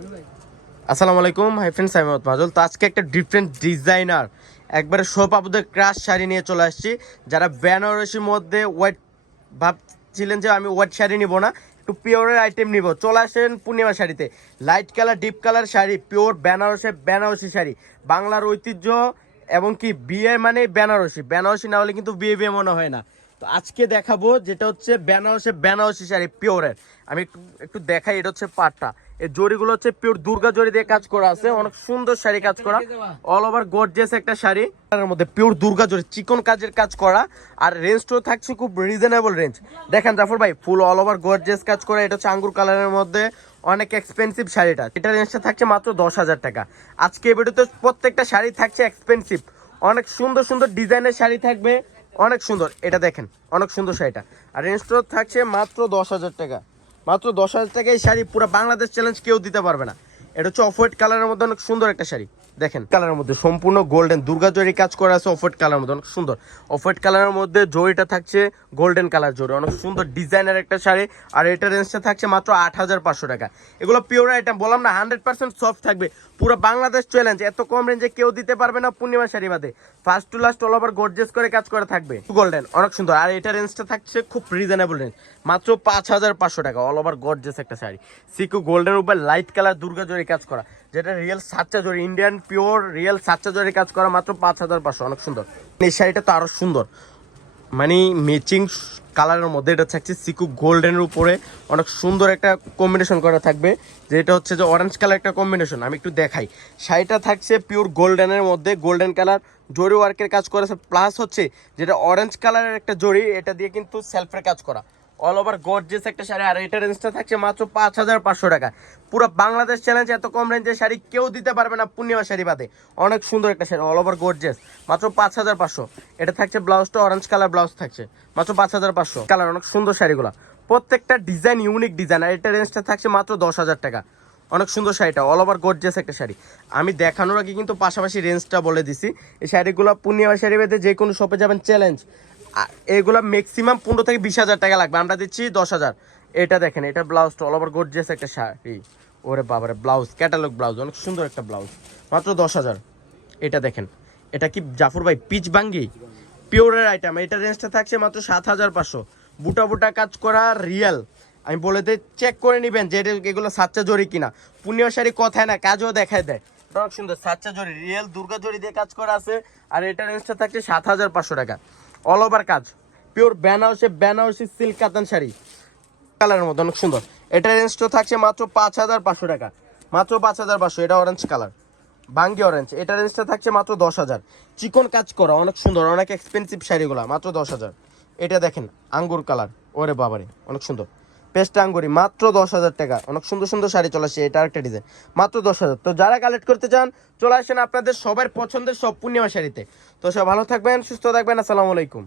আসসালামু আলাইকুম, hi friends, আমি মাজল। তো আজকে একটা ডিফারেন্ট ডিজাইনার একবারে শোপ আপুদের ক্রাশ শাড়ি নিয়ে চলে আসছি। যারা বেনারসির মধ্যে হোয়াইট ভাবছিলেন যে আমি হোয়াইট শাড়ি নিব না, একটু পিওরের আইটেম নিব, চলে আসেন পূর্ণিমা শাড়িতে। Light colour deep colour sari, pure Banarasi sari, বাংলার ঐতিহ্য। এবং কি বিয়ে মানে বেনারসি, বেনারসি না হলে কিন্তু বিয়ে বিয়ে মনে হয় না। তো আজকে দেখাবো যেটা হচ্ছে বেনারসি শাড়ি পিওরের। আমি একটু একটু দেখাই, এটা হচ্ছে পাটটা। এই জরিগুলো হচ্ছে পিওর দুর্গা জরি দিয়ে কাজ করা আছে, অনেক সুন্দর শাড়ি কাজ করা, অল ওভার গর্জিয়াস একটা শাড়ি। তার মধ্যে পিওর দুর্গা জরি চিকন কাজের কাজ করা, আর রেঞ্জটাও থাকছে খুব রিজনেবল রেঞ্জ। দেখেন জাফর ভাই, ফুল অল ওভার গর্জিয়াস কাজ করা। এটা হচ্ছে আঙ্গুর কালারের মধ্যে, অনেক এক্সপেন্সিভ শাড়িটা। এটা রেঞ্জটা থাকছে মাত্র 10,000 টাকা। আজকে এই ভিডিওতে প্রত্যেকটা শাড়ি থাকছে এক্সপেন্সিভ, অনেক সুন্দর সুন্দর ডিজাইনের শাড়ি থাকবে, অনেক সুন্দর। এটা দেখেন, অনেক সুন্দর শাড়িটা। আর রেঞ্জটা থাকছে মাত্র 10,000 টাকা। মাত্র 10,000 টাকা এই শাড়ি পুরো বাংলাদেশ চ্যালেঞ্জ কেউ দিতে পারবে না। এটা হচ্ছে অফ হোয়াইট কালারের মধ্যে অনেক সুন্দর একটা শাড়ি। দেখেন কালারের মধ্যে সম্পূর্ণ গোল্ডেন দুর্গা জরি কাজ করা আছে, অফ হোয়াইট কালারের মধ্যে অনেক সুন্দর। অফ হোয়াইট কালারের মধ্যে জরিটা থাকছে গোল্ডেন কালার জরি, অনেক সুন্দর ডিজাইনের একটা শাড়ি। আর এটা রেঞ্জটা থাকছে মাত্র 8,500 টাকা। এগুলো পিওর আইটেম, বললাম না 100% সফট থাকবে। পুরো বাংলাদেশ চ্যালেঞ্জ এত কম রেঞ্জে কেউ দিতে পারবে না পূর্ণিমা শাড়ি বাদে। First to last all over gorgeous করে কাজ করা থাকবে, গোল্ডেন অনেক সুন্দর। আর এটা রেঞ্জটা থাকছে খুব রিজনেবল রেঞ্জ, মাত্র 5,500 টাকা। অল ওভার গর্জিয়াস একটা শাড়ি, সিকু গোল্ডেন উপর লাইট কালার দুর্গা জরি কাজ করা, যেটা রিয়েল সাচ্চা জরি, ইন্ডিয়ান পিওর রিয়েল সাচ্চা জরি কাজ করা, মাত্র 5,500। অনেক সুন্দর এই শাড়িটা, তো আরো সুন্দর। মানে ম্যাচিং কালারের মধ্যে এটা থাকছে সিকু গোল্ডেনের উপরে, অনেক সুন্দর একটা কম্বিনেশন করা থাকবে, যেটা হচ্ছে যে অরেঞ্জ কালার একটা কম্বিনেশন। আমি একটু দেখাই, শাড়িটা থাকছে পিওর গোল্ডেনের মধ্যে, গোল্ডেন কালার জরি ওয়ার্কের কাজ করেছে, প্লাস হচ্ছে যেটা অরেঞ্জ কালারের একটা জরি, এটা দিয়ে কিন্তু সেলফের কাজ করা, অল ওভার গর্জিয়াস একটা শাড়ি। আর এটা রেঞ্জটা থাকছে মাত্র 5,500 টাকা। পুরো বাংলাদেশ চ্যালেঞ্জ এত কম রেঞ্জের শাড়ি কেউ দিতে পারবে না পূর্ণিমা শাড়ি বাদে। অনেক সুন্দর একটা শাড়ি, অল ওভার গর্জিয়াস, মাত্র 5,500। এটা থাকছে ব্লাউজটা অরেঞ্জ কালার ব্লাউজ থাকছে, মাত্র 5,500 কালার। অনেক সুন্দর শাড়িগুলো, প্রত্যেকটা ডিজাইন ইউনিক ডিজাইন। আর এটা রেঞ্জটা থাকছে মাত্র 10,000 টাকা। অনেক সুন্দর শাড়িটা, অল ওভার গর্জিয়াস একটা শাড়ি। আমি দেখানোর আগে কিন্তু পাশাপাশি রেঞ্জটা বলে দিছি। এই শাড়িগুলো পূর্ণিমা শাড়ি বেঁধে যে কোনো শপে যাবেন চ্যালেঞ্জ, এগুলো ম্যাক্সিমাম 15 থেকে 20,000 টাকা লাগবে, আমরা দিচ্ছি 10,000। এটা দেখেন, এটা ব্লাউজটা অল ওভার গর্জিয়াস একটা শাড়ি। ওরে বাবারে, ব্লাউজ ক্যাটালগ ব্লাউজ, অনেক সুন্দর একটা ব্লাউজ, মাত্র 10,000। এটা দেখেন, এটা কি জাফর ভাই পিচ বাঙ্গি পিওরের আইটেম। এটা রেঞ্জটা থাকছে মাত্র 7,500। বুটা বুটা কাজ করা রিয়েল, আমি বলে দিই চেক করে নেবেন যে এগুলো সাচ্চা জরি কিনা। পূর্ণিমা শাড়ি কথায় না, কাজও দেখায় দেয়। অনেক সুন্দর সাচ্চা জরি, রিয়েল দুর্গা জরি দিয়ে কাজ করা আছে। আর এটা রেঞ্জটা থাকছে 7,500 টাকা, অল ওভার কাজ, পিওর বেনারসি সিল্ক কাতান শাড়ি কালারের মধ্যে, অনেক সুন্দর। এটা রেঞ্জটা থাকছে মাত্র 5,500 টাকা, মাত্র 5,500। এটা অরেঞ্জ কালার, বাঙ্গি অরেঞ্জ। এটা রেঞ্জটা থাকছে মাত্র 10,000। চিকন কাজ করা, অনেক সুন্দর, অনেক এক্সপেন্সিভ শাড়িগুলো, মাত্র 10,000। এটা দেখেন আঙ্গুর কালার, ওরে বাবারে অনেক সুন্দর, পেস্ট আঙ্গুরি, মাত্র 10,000 টাকা। অনেক সুন্দর সুন্দর শাড়ি চলে আসছে, এটা আরেকটা ডিজাইন, মাত্র 10,000। তো যারা কালেক্ট করতে চান চলে আসেন আপনাদের সবার পছন্দের সব পূর্ণিমা শাড়িতে। তো সব ভালো থাকবেন, সুস্থ থাকবেন, আসসালামু আলাইকুম।